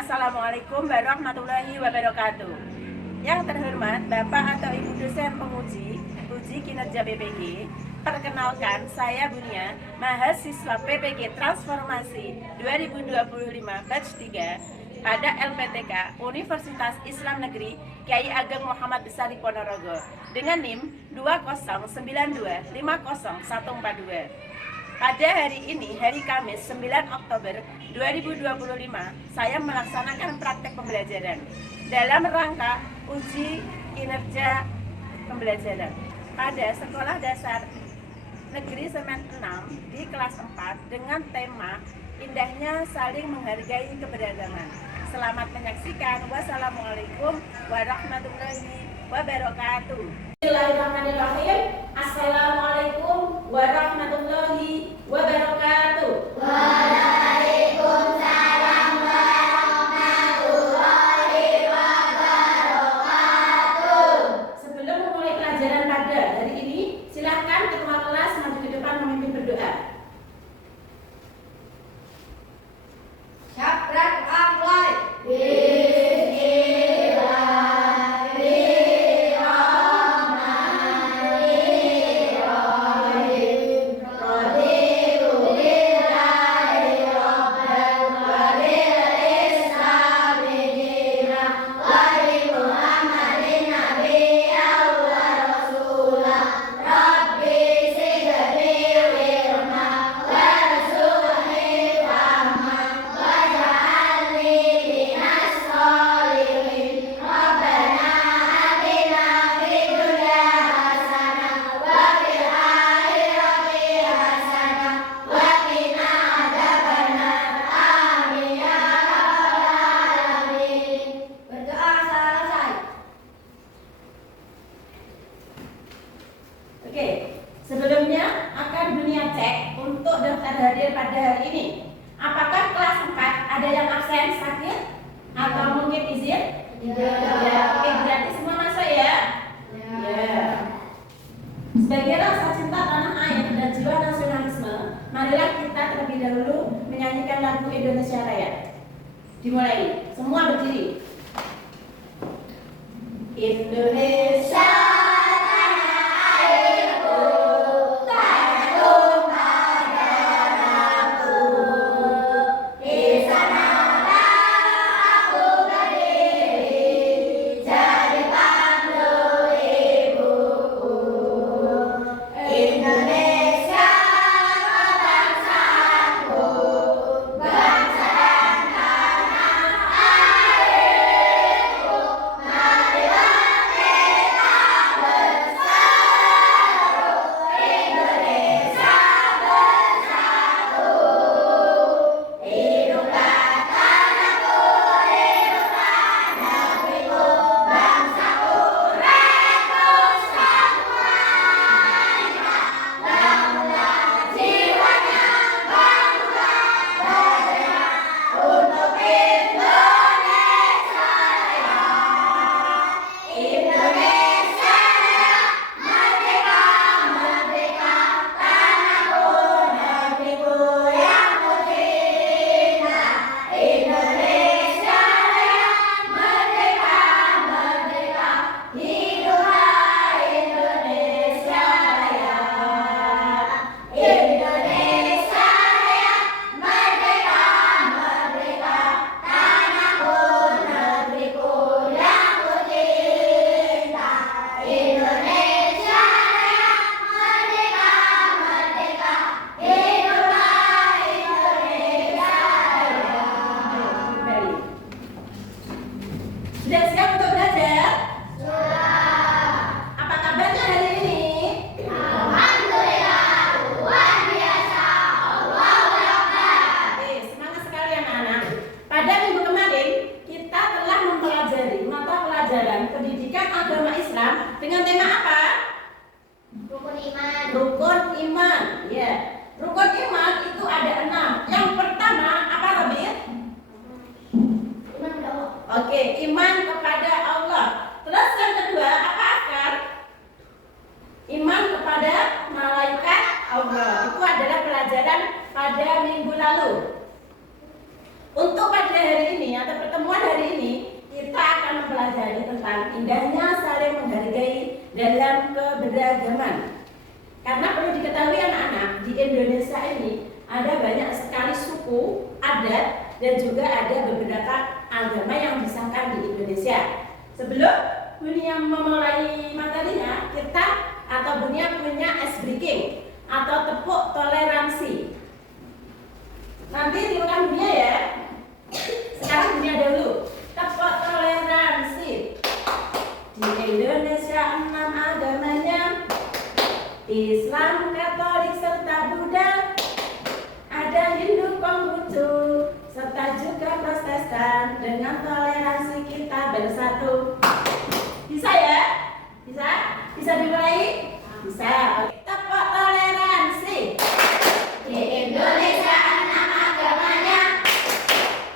Assalamualaikum warahmatullahi wabarakatuh. Yang terhormat Bapak atau Ibu dosen penguji uji kinerja PPG, perkenalkan saya Bunia, mahasiswa PPG Transformasi 2025 batch 3 pada LPTK Universitas Islam Negeri Kyai Ageng Muhammad Besari Ponorogo dengan NIM 209250142. Pada hari ini, hari Kamis 9 Oktober 2025, saya melaksanakan praktek pembelajaran dalam rangka uji kinerja pembelajaran pada Sekolah Dasar Negeri Semen 6 di kelas 4 dengan tema Indahnya Saling Menghargai Keberagaman. Selamat menyaksikan. Wassalamualaikum warahmatullahi wabarakatuh. Bismillahirrahmanirrahim. Assalamualaikum warahmatullahi wabarakatuh. Waalaikumsalam warahmatullahi wabarakatuh. Sebelum memulai pelajaran pada hari ini, silakan ketua kelas maju ke depan memimpin berdoa. Syabrak amlai. Oke, sebelumnya akan Dunia cek untuk daftar hadir pada hari ini. Apakah kelas 4 ada yang absen, sakit, atau mungkin izin? Ya, oke, berarti semua masuk ya? Ya. Sebagai rasa cinta tanah air dan jiwa nasionalisme, marilah kita terlebih dahulu menyanyikan lagu Indonesia Raya. Dimulai, semua berdiri. Indonesia sudah siap untuk belajar? Apa kabarnya hari ini? Alhamdulillah, luar biasa. Allahu Akbar. Oke, semangat sekali anak-anak. Pada minggu kemarin kita telah mempelajari mata pelajaran pendidikan agama Islam dengan tema apa? Rukun iman. Rukun iman. Ya, rukun iman itu ada 6. Yang pertama apa, Robin? Iman kepada Allah. Oke, iman kepada Allah. Terus yang kedua apa, Akar? Iman kepada malaikat Allah. Itu adalah pelajaran pada minggu lalu. Untuk pada hari ini atau pertemuan Indonesia ini ada banyak sekali suku, adat, dan juga ada beberapa agama yang disahkan di Indonesia. Sebelum Bunia memulai materinya, kita atau Bunia punya ice breaking atau tepuk toleransi. Nanti tirukan Bunia ya. Sekarang Bunia dulu. Tepuk toleransi. Di Indonesia 6 agamanya, Islam, Katolik, serta Buddha. Ada Hindu, Konghucu, serta juga Protestan. Dengan toleransi kita bersatu. Bisa ya? Bisa? Bisa dimulai? Bisa. Tepuk toleransi. Di Indonesia 6 agamanya,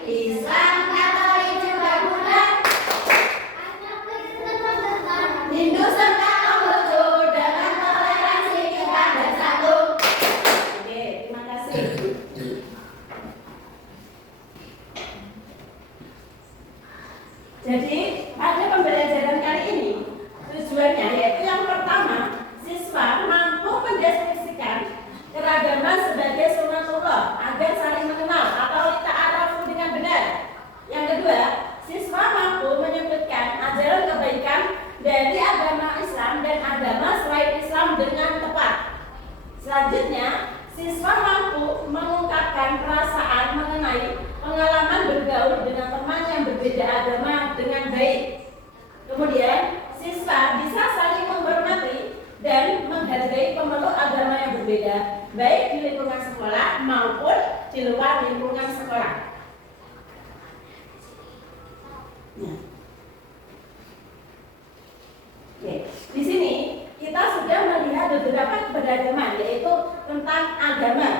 Islam, Katolik, juga Buddha. Hindu serta Konghucu, dengan toleransi kita bersatu. Oke, terima kasih. Jadi pada pembelajaran kali ini tujuannya yaitu yang pertama, siswa mampu mendeskripsikan keragaman sebagai sunatullah agar saling mengenal atau ta'arufu dengan benar. Yang kedua, siswa mampu menyebutkan ajaran kebaikan dari agama Islam dan agama selain Islam dengan tepat. Selanjutnya, siswa mampu mengungkapkan perasaan mengenai pengalaman bergaul dengan teman yang berbeda agama dengan baik. Kemudian, siswa bisa saling menghormati dan menghargai pemeluk agama yang berbeda, baik di lingkungan sekolah maupun di luar lingkungan sekolah. Nah. Oke, di sini kita sudah melihat beberapa keberagaman, yaitu tentang agama.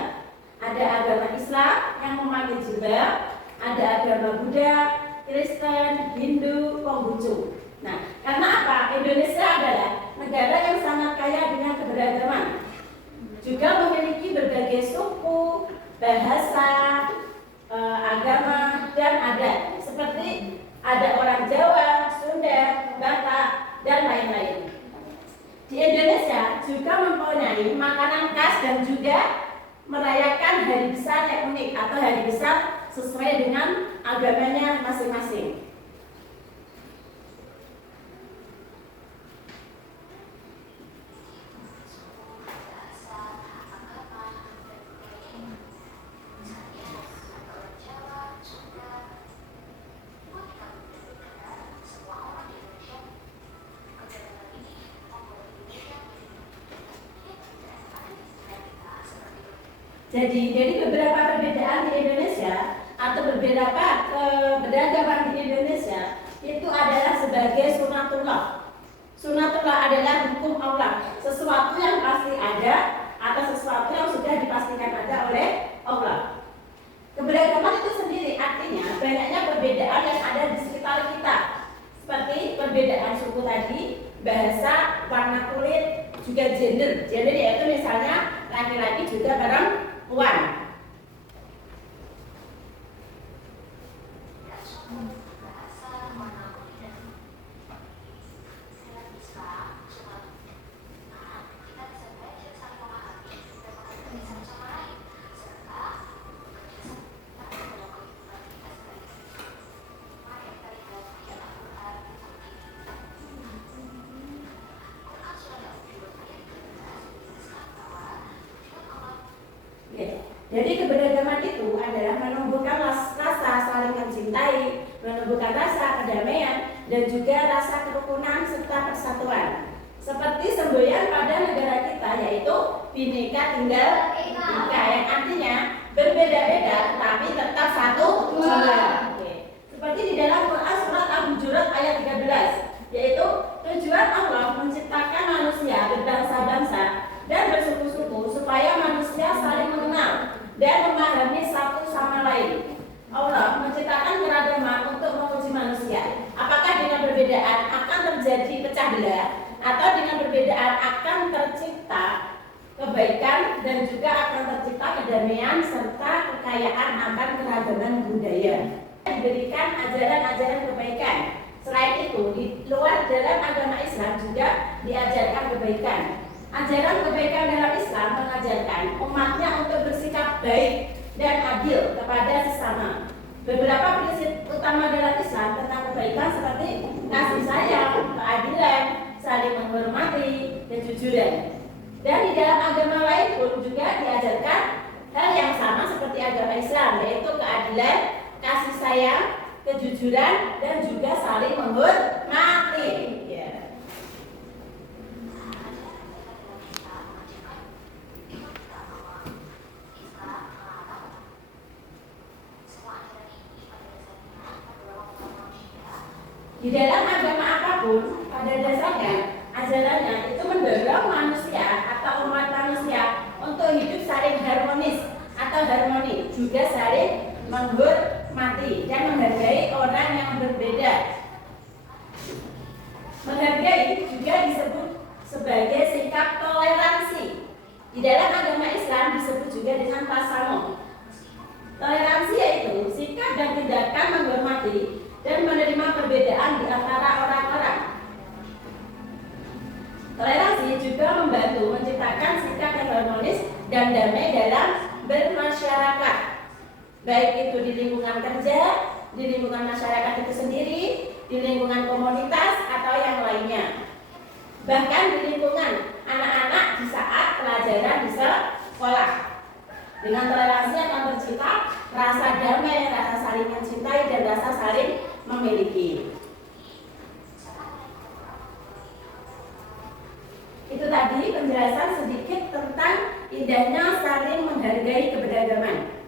Ada agama Islam yang memakai jilbab, ada agama Buddha, Kristen, Hindu, Konghucu. Nah, karena apa? Indonesia adalah negara yang sangat kaya dengan keberagaman. Juga memiliki berbagai suku, bahasa, agama, dan adat. Seperti ada orang Jawa, Sunda, Batak, dan lain-lain. Di Indonesia juga mempunyai makanan khas dan juga merayakan hari besar yang unik atau hari besar sesuai dengan agamanya masing-masing. Jadi beberapa perbedaan di Indonesia atau beberapa keberagaman di Indonesia itu adalah sebagai sunatullah. Sunatullah adalah hukum Allah, sesuatu yang pasti ada atau sesuatu yang sudah dipastikan ada oleh Allah. Keberagaman itu sendiri artinya banyaknya perbedaan yang ada di sekitar kita, seperti perbedaan suku tadi, bahasa, warna kulit, juga gender. Gender yaitu misalnya laki-laki juga perempuan. Jadi keberagaman itu adalah menumbuhkan rasa saling mencintai, menumbuhkan rasa kedamaian, dan juga rasa kerukunan serta persatuan. Seperti semboyan pada negara kita yaitu Bhinneka Tunggal Ika, yang artinya berbeda-beda tetapi tetap satu jiwa. Seperti di dalam Quran surat Al-Hujurat ayat 13, yaitu tujuan Allah menciptakan manusia berbangsa-bangsa dan bersuku-suku supaya manusia saling mengenal dan memahami satu sama lain. Allah menciptakan keragaman untuk menguji manusia. Apakah dengan perbedaan akan terjadi pecah belah, atau dengan perbedaan akan tercipta kebaikan dan juga akan tercipta kedamaian serta kekayaan akan keragaman budaya. Diberikan ajaran-ajaran kebaikan. Selain itu, di luar dalam agama Islam juga diajarkan kebaikan. Ajaran kebaikan dalam Islam mengajarkan umatnya untuk bersikap baik dan adil kepada sesama. Beberapa prinsip utama dalam Islam tentang kebaikan seperti kasih sayang, keadilan, saling menghormati, kejujuran. Dan di dalam agama lain pun juga diajarkan hal yang sama seperti agama Islam, yaitu keadilan, kasih sayang, kejujuran, dan juga saling menghormati. Ya. Di dalam agama apapun, pada dasarnya, ajarannya itu mendorong manusia atau umat manusia untuk hidup saling harmonis atau harmoni, juga saling menghormati dan menghargai orang yang berbeda. Menghargai juga disebut sebagai sikap toleransi. Di dalam agama Islam disebut juga dengan tasamuh. Toleransi yaitu sikap dan tindakan menghormati dan menerima perbedaan di antara orang-orang. Toleransi juga membantu menciptakan sikap yang harmonis dan damai dalam bermasyarakat, baik itu di lingkungan kerja, di lingkungan masyarakat itu sendiri, di lingkungan komunitas atau yang lainnya, bahkan di lingkungan anak-anak di saat pelajaran di sekolah. Dengan toleransi akan tercipta rasa damai, rasa saling mencintai, dan rasa saling memiliki. Itu tadi penjelasan sedikit tentang indahnya saling menghargai keberagaman.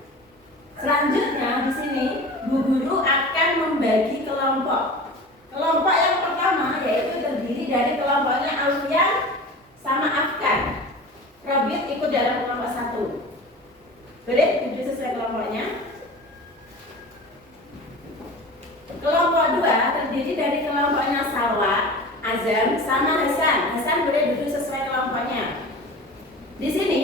Selanjutnya di sini Bu Guru akan membagi kelompok. Kelompok yang pertama yaitu terdiri dari kelompoknya Alfian sama Afkan. Robit ikut dalam kelompok 1. Boleh duduk sesuai kelompoknya. Kelompok 2 terdiri dari kelompoknya Salwa, Azam, sama Hasan. Hasan boleh duduk sesuai kelompoknya. Di sini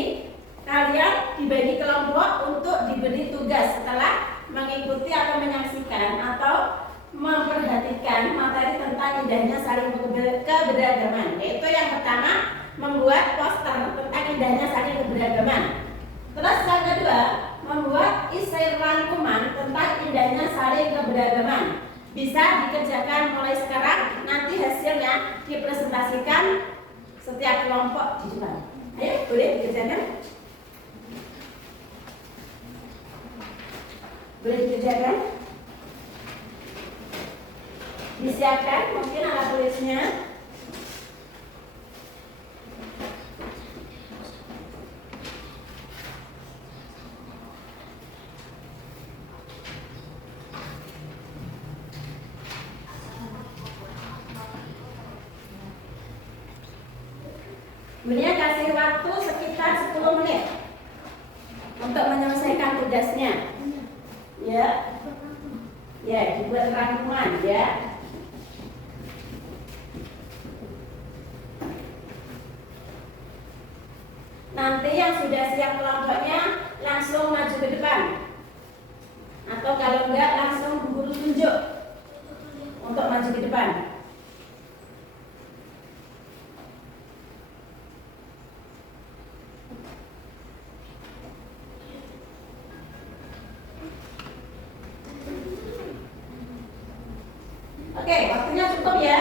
kalian dibagi kelompok untuk diberi tugas setelah mengikuti atau menyaksikan atau memperhatikan materi tentang indahnya saling keberagaman. Yaitu yang pertama, membuat poster tentang indahnya saling keberagaman. Terus yang kedua, membuat esai rangkuman tentang indahnya saling keberagaman. Bisa dikerjakan mulai sekarang, nanti hasilnya dipresentasikan setiap kelompok di depan. Ayo, boleh dikerjakan? Boleh dikerjakan? Disiapkan mungkin alat tulisnya. Kemudian kasih waktu sekitar 10 menit untuk menyelesaikan tugasnya. Ya. Ya, dibuat rangkuman ya. Nanti yang sudah siap kelompoknya langsung maju ke depan. Atau kalau enggak langsung guru tunjuk untuk maju ke depan. Oke, waktunya cukup ya.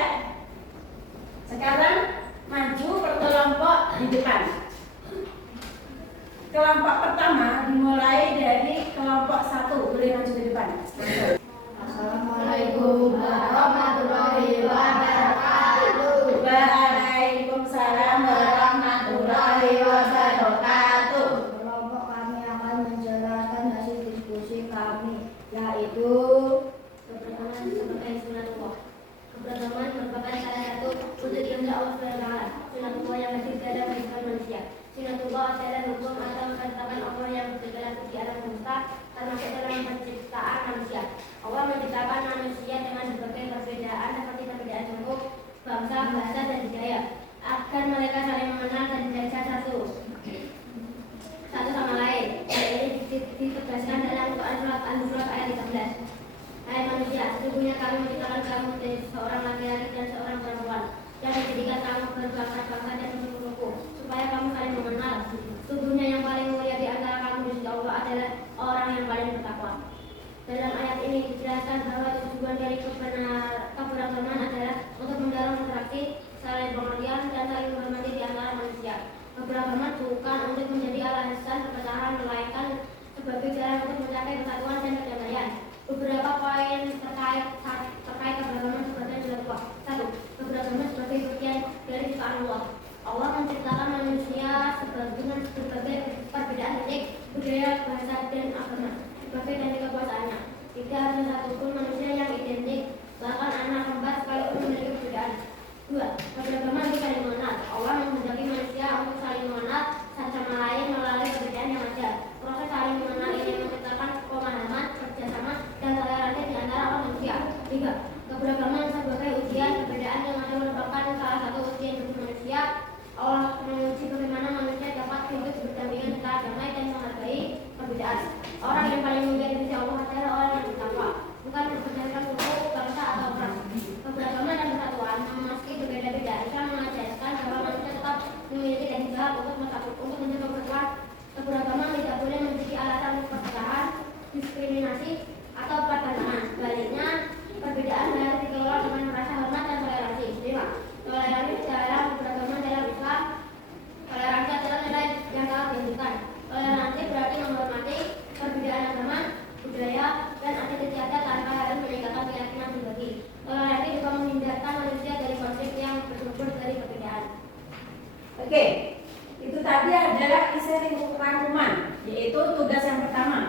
Sekarang maju per kelompok di depan. Kelompok pertama dimulai dari kelompok 1. Boleh maju ke depan. Assalamualaikum warahmatullahi wabarakatuh. Waalaikumsalam warahmatullahi wabarakatuh. Kelompok kami akan menjelaskan hasil diskusi kami, yaitu keberagaman sebagai sunatullah. Keberagaman merupakan salah satu wujud ilmu Allah SWT. Sunatullah yang masih tiada kehidupan manusia. Sunatullah adalah hukum atau ketetapan Allah yang berlaku di alam semesta, termasuk dalam penciptaan manusia. Allah menciptakan manusia dengan berbagai perbedaan seperti perbedaan suku, bangsa, bahasa, dan budaya, agar mereka saling mengenal dan belajar satu sama lain. Ini ditegaskan dalam Quran surat Al-Hujurat ayat 13. Hai manusia, sesungguhnya kami menciptakan kamu dari seorang laki-laki dan seorang perempuan, dan menjadikan kamu berbangsa-bangsa dan suku-suku supaya kamu saling mengenal. Sesungguhnya yang paling mulia di antara kamu di sisi Allah adalah orang yang paling bertakwa. Dalam ayat ini dijelaskan bahwa tujuan dari keberagaman adalah untuk mendorong interaksi, saling pengertian, dan saling menghormati di antara manusia. Keberagaman bukan untuk menjadi alasan perpecahan, melainkan sebagai jalan untuk mencapai persatuan dan perdamaian. Beberapa poin terkait keberagaman sebagai contoh. 1. Keberagaman sebagai bagian dari ciptaan Allah. Allah menciptakan manusia dengan berbagai perbedaan etik, budaya, bahasa, dan agama sebagai dari kekuasaannya. Tidak ada satupun manusia yang identik, bahkan anak kembar sekalipun memiliki perbedaan. 2. Keberagaman itu saling mengenal. Allah menghendaki manusia untuk saling mengenal satu sama lain melalui perbedaan yang ada. Proses saling mengenal ini menciptakan pemahaman, kerjasama, dan toleransi di antara manusia. 3. Keberagaman sebagai ujian. Perbedaan yang ada merupakan salah satu ujian bagi manusia. Allah menguji bagaimana manusia dapat hidup berdampingan secara damai dan menghargai perbedaan. Orang yang paling mulia di sisi Allah adalah orang yang bertakwa, bukan berdasarkan suku, bangsa, atau ras. Keberagaman dan persatuan meski berbeda-beda, Islam mengajarkan bahwa manusia tetap memiliki dan jawab untuk menjaga persatuan. Keberagaman tidak boleh menjadi alasan perpecahan, diskriminasi, atau pertentangan. Sebaliknya, perbedaan harus dikelola dengan rasa hormat dan toleransi. 5. Toleransi dalam keberagaman dalam Islam. Toleransi adalah nilai yang sangat dianjurkan. Toleransi berarti menghormati perbedaan agama, budaya, dan adat istiadat tanpa harus meninggalkan keyakinan pribadi. Toleransi juga menghindarkan manusia dari konflik yang bersumber dari perbedaan. Oke, itu tadi adalah isi rangkuman, yaitu tugas yang pertama.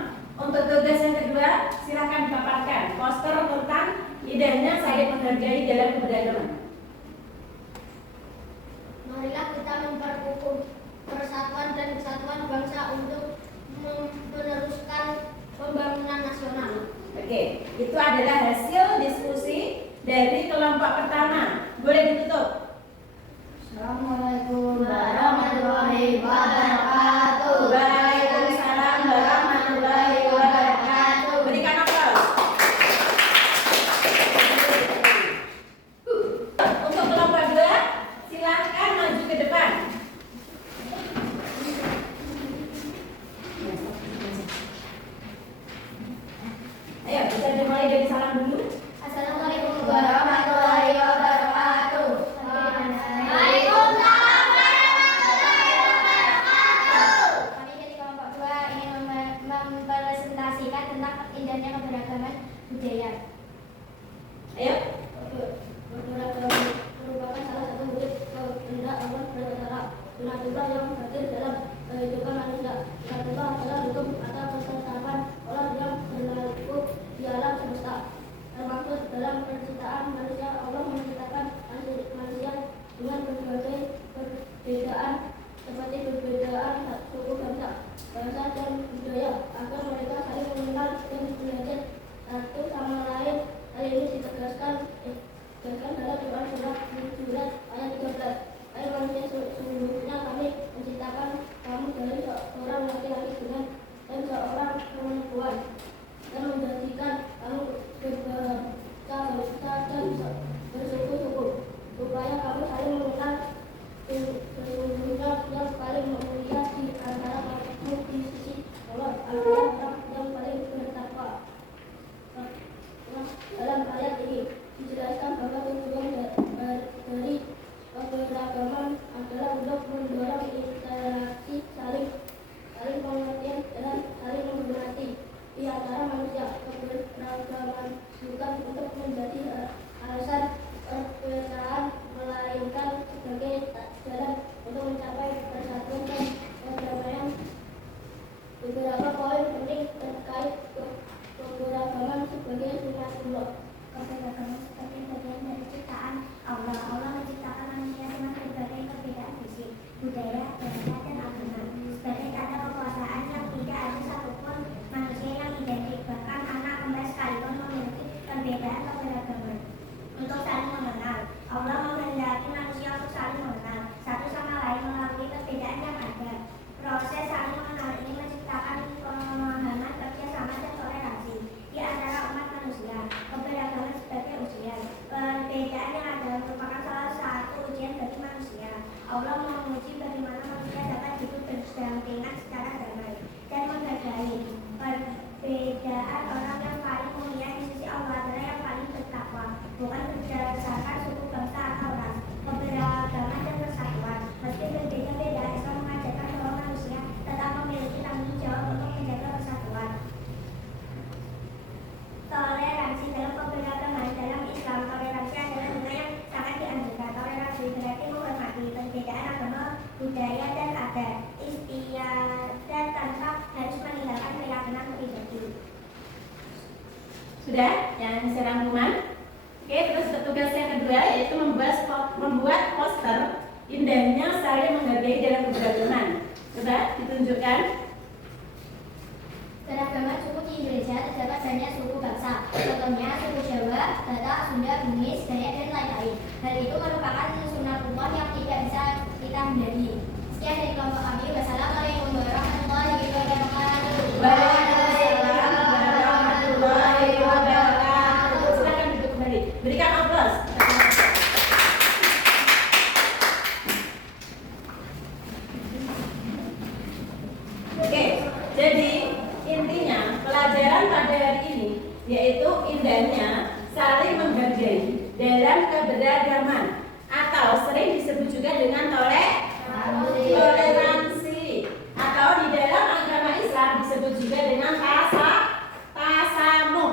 Untuk tugas yang kedua, silakan dipaparkan poster tentang indahnya saling menghargai dalam keberagaman. Marilah kita memperkukuh persatuan dan kesatuan bangsa untuk meneruskan pembangunan nasional. Oke, itu adalah hasil diskusi dari kelompok pertama. Boleh ditutup. Assalamualaikum warahmatullahi wabarakatuh. Waalaikumsalam warahmatullahi wabarakatuh. Berikan aplaus. Untuk kelompok dua, silahkan maju ke depan. Ayo, bisa dimulai dari salam dulu. Assalamualaikum warahmatullahi wabarakatuh. Waalaikumsalam warahmatullahi wabarakatuh. Kami dari kelompok 2 ingin mempresentasikan tentang indahnya keberagaman budaya. Ayo. Keberagaman merupakan salah satu wujud kehendak Allah SWT. Sunatullah yang hadir dalam kehidupan manusia. Sunatullah adalah hukum atau ketetapan Allah yang berlaku di alam semesta. Termaksud dalam penciptaan manusia, Allah menciptakan manusia dengan berbagai perbedaan seperti perbedaan suku, bangsa, bahasa, dan budaya agar mereka saling mengenal dan belajar satu sama lain. Hal ini ditegaskan dalam Quran surat ayat 13. Hai manusia, sesungguhnya kami menciptakan kamu dari seorang laki-laki dan seorang perempuan dan menjadikan kamu berbangsa dan bersuku-suku supaya kamu saling mengenal. Sesungguhnya yang paling mulia di antara kamu di sisi Allah adalah orang yang paling bertakwa. Dalam ayat ini dijelaskan bahwa tujuan dari keberagaman adalah untuk mendorong interaksi, saling pengertian, dan saling menghormati di antara manusia. Keberagaman bukan untuk menjadi alasan perpecahan, melainkan sebagai jalan untuk mencapai persatuan dan perdamaian. Beberapa poin penting terkait keberagaman sebagai sunatullah. Keberagaman sebagai bagian dari ciptaan Allah. Allah menciptakan manusia dengan berbagai perbedaan fisik, budaya, bahasa, dan agama sebagai tanda kekuasaan yang tidak ada satupun manusia yang identik, bahkan anak kembar sekalipun memiliki perbedaan keberagaman. Untuk saling mengenal, Allah menghendaki manusia untuk saling mengenal satu sama lain melalui perbedaan yang ada. Proses saling mengenal ini menciptakan pemahaman, kerjasama, dan toleransi di antara umat manusia. Keberagaman sebagai ujian. membuat poster indahnya saling menghargai dalam keberagaman. Coba ditunjukkan. Keragaman suku di Indonesia terdapat banyak suku bangsa, contohnya suku Jawa, Batak, Sunda, Bugis, Dayak, dan lain-lain. Hal itu merupakan sunatullah yang tidak bisa kita hindari. Sekian dari kelompok kami. Wassalamualaikum warahmatullahi wabarakatuh. Waalaikumsalam warahmatullahi wabarakatuh. Silakan duduk kembali. Berikan aplaus. Oke, jadi intinya pelajaran pada hari ini yaitu indahnya saling menghargai dalam keberagaman atau sering disebut juga dengan toleransi atau di dalam agama Islam disebut juga dengan tasamuh.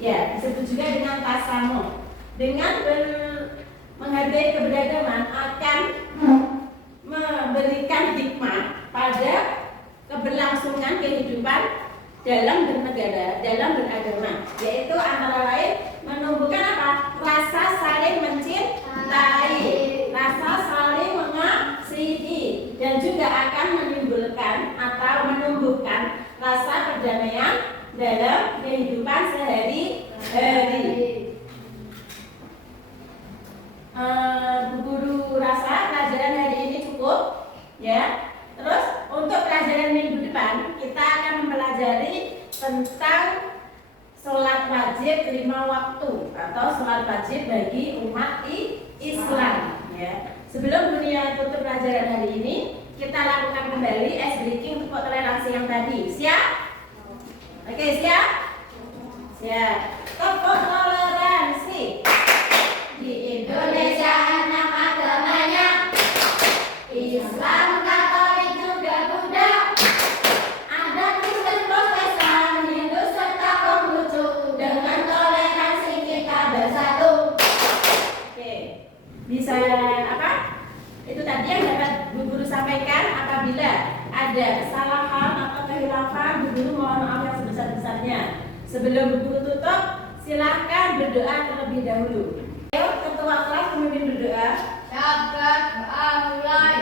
Ya, disebut juga dengan tasamuh. Dengan menghargai keberagaman akan memberikan hikmah pada keberlangsungan kehidupan dalam bernegara, dalam beragama, yaitu antara lain menumbuhkan apa? Rasa saling mencintai, rasa saling mengasihi, dan juga akan menimbulkan atau menumbuhkan rasa perdamaian dalam kehidupan sehari-hari. Bu Guru rasa pelajaran hari ini cukup, ya. Terus untuk pelajaran minggu depan kita akan mempelajari tentang sholat wajib 5 waktu atau sholat wajib bagi umat Islam. Ya. Sebelum dunia tutup pelajaran hari ini, kita lakukan kembali ice breaking untuk toleransi yang tadi. Siap? Oke, siap? Siap. Tepuk toleransi. Di Indonesia 6 agamanya, Islam, Katolik, juga Buddha. Ada Kristen, Protestan, Hindu, serta Konghucu. Dengan toleransi kita bersatu. Oke, bisa apa? Itu tadi yang dapat Bu Guru sampaikan. Apabila ada kesalahan atau kehilafan, Bu Guru mohon maaf yang sebesar-besarnya. Sebelum Bu Guru tutup, silahkan berdoa terlebih dahulu. Ayo, ketua kelas pemimpin berdoa. Syakat mulai.